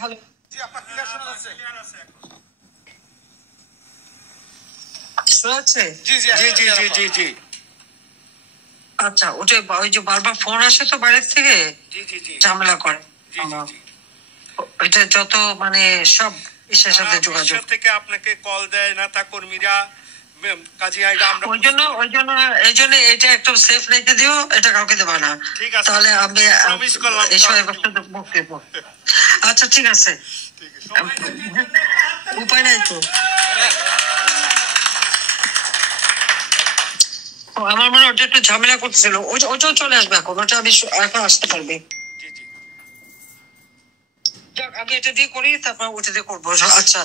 Hello, জি আপনার clear শোনা যাচ্ছে? শোনা যাচ্ছে? জি জি জি জি জি জি জি। আচ্ছা, ওই যে বারবার ফোন আসে তো বাইরের থেকে, জি জি জি ঝামেলা করে। জি জি জি। এটা যত মানে সব ইসের সাথে যোগাযোগ থেকে আপনাকে কল দেয় নেতা কর্মীরা, কাজী আইডা আমরা এই জন্য এটা একটু সেফ রেখে দিও, এটা কাউকে দেবা না। ঠিক আছে, তাহলে আমি প্রমিস করলাম এই সময় মুখ দেব। আচ্ছা ঠিক আছে, উপায় নাই তো। আমার মনে হয় ওটা একটু ঝামেলা করছিল, ওটাও চলে আসবে এখন, ওটা আমি এখন আসতে পারবে। জি জি। যাক, আমি এটা দিয়ে করি, তারপর ওটা দিয়ে করবো। আচ্ছা,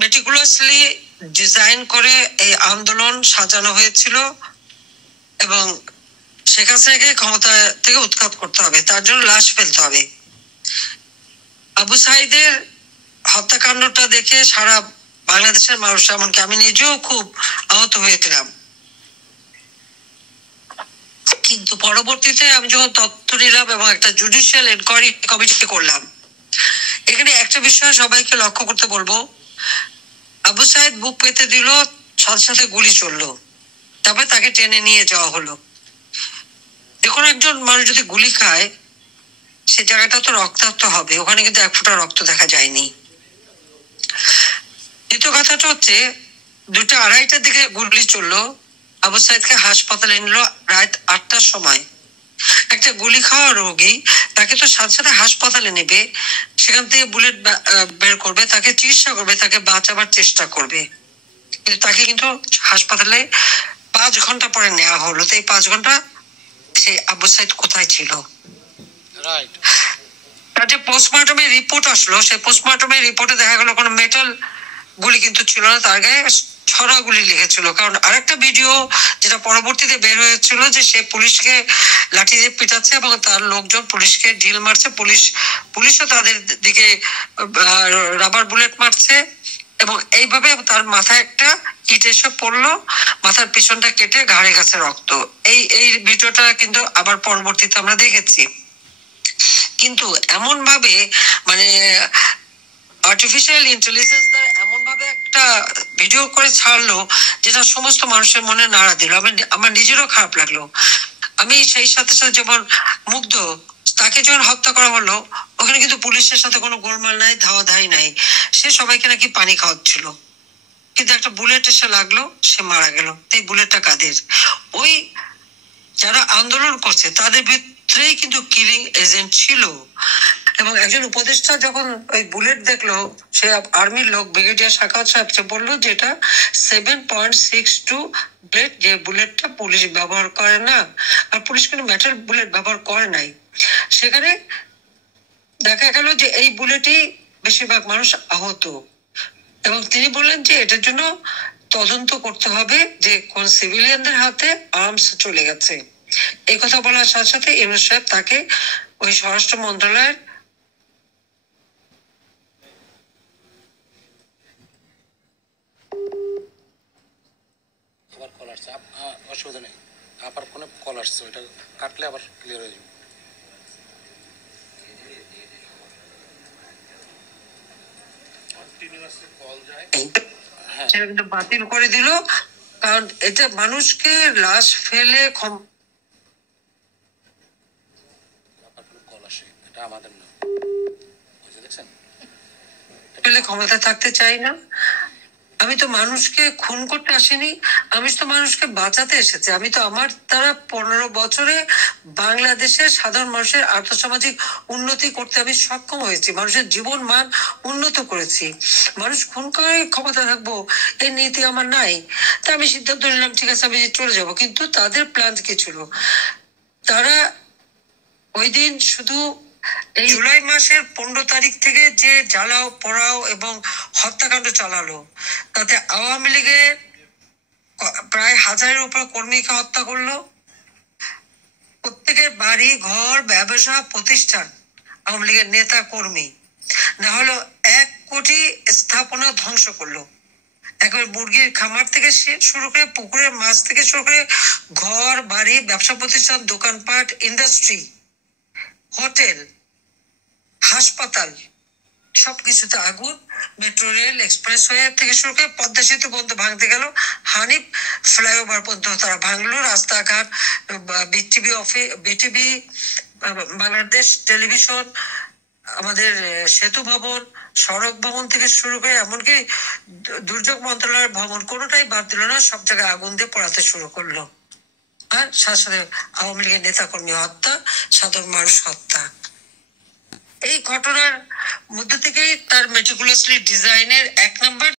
মেটিকুলাসলি ডিজাইন করে এই আন্দোলন সাজানো হয়েছিল এবং শেখ হাসিনাকে ক্ষমতা থেকে উৎখাত করতে হবে, তার জন্য লাশ ফেলতে হবে। আবু সাইদের হত্যাকাণ্ডটা দেখে সারা বাংলাদেশের মানুষ, এমনকি আমি নিজেও খুব আহত হয়েছিলাম। কিন্তু পরবর্তীতে আমি যখন তথ্য নিলাম এবং একটা জুডিশিয়াল এনকোয়ারি কমিটি করলাম, এখানে একটা বিষয় সবাইকে লক্ষ্য করতে বলবো। আবু সাইদ বুক পেতে দিল, সাথে সাথে গুলি চললো, তারপরে তাকে টেনে নিয়ে যাওয়া হলো। দেখুন, একজন মানুষ যদি গুলি খায়, সে জায়গাটা তো রক্তাক্ত হবে, ওখানে কিন্তু এক ফোঁটা রক্ত দেখা যায়নি। দ্বিতীয় কথাটা হচ্ছে, 2:30টার দিকে গুলি চললো, আবু সাইদকে হাসপাতালে নিল রাত 8টার সময়। একটা গুলি খাওয়া রোগী, তাকে তো সাথে সাথে হাসপাতালে নেবে, সেখান থেকে বুলেট বের করবে, তাকে চিকিৎসা করবে, তাকে বাঁচাবার চেষ্টা করবে, কিন্তু তাকে কিন্তু হাসপাতালে 5 ঘন্টা পরে নেওয়া হলো। তো এই 5 ঘন্টা সে আবু সাইদ কোথায় ছিল? রাইট। তার যে পোস্টমর্টমের রিপোর্ট আসলো, সেই পোস্টমর্টমের রিপোর্টে দেখা গেল কোনো মেটাল গুলি কিন্তু ছিল না, তার গায়ে ছড়া গুলি লিখেছিল। কারণ আরেকটা ভিডিও যেটা পরবর্তীতে বের হয়েছিল, যে সে পুলিশকে লাঠি দিয়ে পিটাচ্ছে এবং তার লোকজন পুলিশকে ঢিল মারছে, পুলিশও তাদের দিকে রাবার বুলেট মারছে, এবং এইভাবে তার মাথায় একটা ইট এসে পড়লো, মাথার পিছনটা কেটে ঘাড়ে গেছে রক্ত। এই ভিডিওটা কিন্তু আবার পরবর্তীতে আমরা দেখেছি। কিন্তু এমন ভাবে, মানে আর্টিফিশিয়াল ইন্টেলিজেন্স দ্বারা এমন ভাবে একটা ভিডিও করে ছাড়লো, যেটা সমস্ত মানুষের মনে নাড়া দিল। আমার নিজেরও খারাপ লাগলো। আমি সেই সাথে সাথে যেমন মুগ্ধ, তাকে যখন হত্যা করা হলো, ওখানে কিন্তু পুলিশের সাথে কোনো গোলমাল নাই, ধাওয়াধাই নাই, সে সবাইকে নাকি পানি খাওয়াচ্ছিল, কিন্তু একটা বুলেট এসে লাগলো, সে মারা গেল। এই বুলেটটা কাদের? ওই যারা আন্দোলন করছে তাদের ভিতরেই কিন্তু কিলিং এজেন্ট ছিল। এবং একজন উপদেষ্টা যখন ওই বুলেট দেখলো, সে আর্মির লোক ব্রিগেডিয়ার সাখাওয়াত সাহেব, সে বললো যে এটা 7.62 বুলেট, যে বুলেটটা পুলিশ ব্যবহার করে না, আর পুলিশ কিন্তু মেটাল বুলেট ব্যবহার করে নাই। সেখানে দেখা গেল যে এই বুলেটই বেশিরভাগ মানুষ আহত, এবং তিনি বললেন যে এটার জন্য তদন্ত করতে হবে যে কোন সিভিলিয়ানদের হাতে আর্মস চলে গেছে। এই কথা বলার সাথে সাথে ইউনূস সাহেব তাকে ওই স্বরাষ্ট্র মন্ত্রণালয়ের কল আসছে, অসুবিধা নেই, আবার ফোনে কল আসছে, ওইটা কাটলে আবার ক্লিয়ার হয়ে যাবে। সেটা বাতিল করে দিল, কারণ এটা মানুষকে লাশ ফেলে কল আসে, এটা আমাদের না, দেখছেন, ফেলে ক্ষমতা থাকতে চাই না। আমি তো মানুষকে খুন করতে আসিনি, আমি তো মানুষকে বাঁচাতে এসেছি। আমি তো আমার দ্বারা 15 বছরে বাংলাদেশের সাধারণ মানুষের আর্থসামাজিক উন্নতি করতে আমি সক্ষম হয়েছি, মানুষের জীবন মান উন্নত করেছি। মানুষ খুন করে ক্ষমতা থাকবো এই নীতি আমার নাই। তা আমি সিদ্ধান্ত নিলাম, ঠিক আছে, আমি চলে যাব। কিন্তু তাদের প্ল্যান কি ছিল? তারা ওই দিন শুধু এই জুলাই মাসের 15 তারিখ থেকে যে জ্বালাও পোড়াও এবং হত্যাকাণ্ড চালালো, তাতে আওয়ামী লীগের প্রায় 1000-এর উপর কর্মীকে হত্যা করলো, প্রত্যেকের বাড়ি ঘর ব্যবসা প্রতিষ্ঠান, আওয়ামী লীগের নেতা কর্মী, না হলো 1 কোটি স্থাপনা ধ্বংস করলো, একবার মুরগির খামার থেকে শুরু করে পুকুরের মাছ থেকে শুরু করে ঘর বাড়ি, ব্যবসা প্রতিষ্ঠান, দোকানপাট, ইন্ডাস্ট্রি, হোটেল, হাসপাতাল, সবকিছুতে আগুন। মেট্রো রেল, এক্সপ্রেসওয়ে থেকে শুরু করে পদ্মা সেতু পর্যন্ত ভাঙতে গেল, হানিফ ফ্লাইওভার পর্যন্ত তারা ভাঙলো, রাস্তাঘাট, বিটিভি, বাংলাদেশ টেলিভিশন, আমাদের সেতু ভবন, সড়ক ভবন থেকে শুরু করে এমনকি দুর্যোগ মন্ত্রণালয়ের ভবন, কোনোটাই বাদ দিল না, সব জায়গায় আগুন দিয়ে পোড়াতে শুরু করলো। আর সাথে সাথে আওয়ামী লীগের নেতাকর্মী হত্যা, সাধারণ মানুষ হত্যা। এই ঘটনার মধ্যে থেকেই তার মেটিকুলাসলি ডিজাইনের 1 নম্বর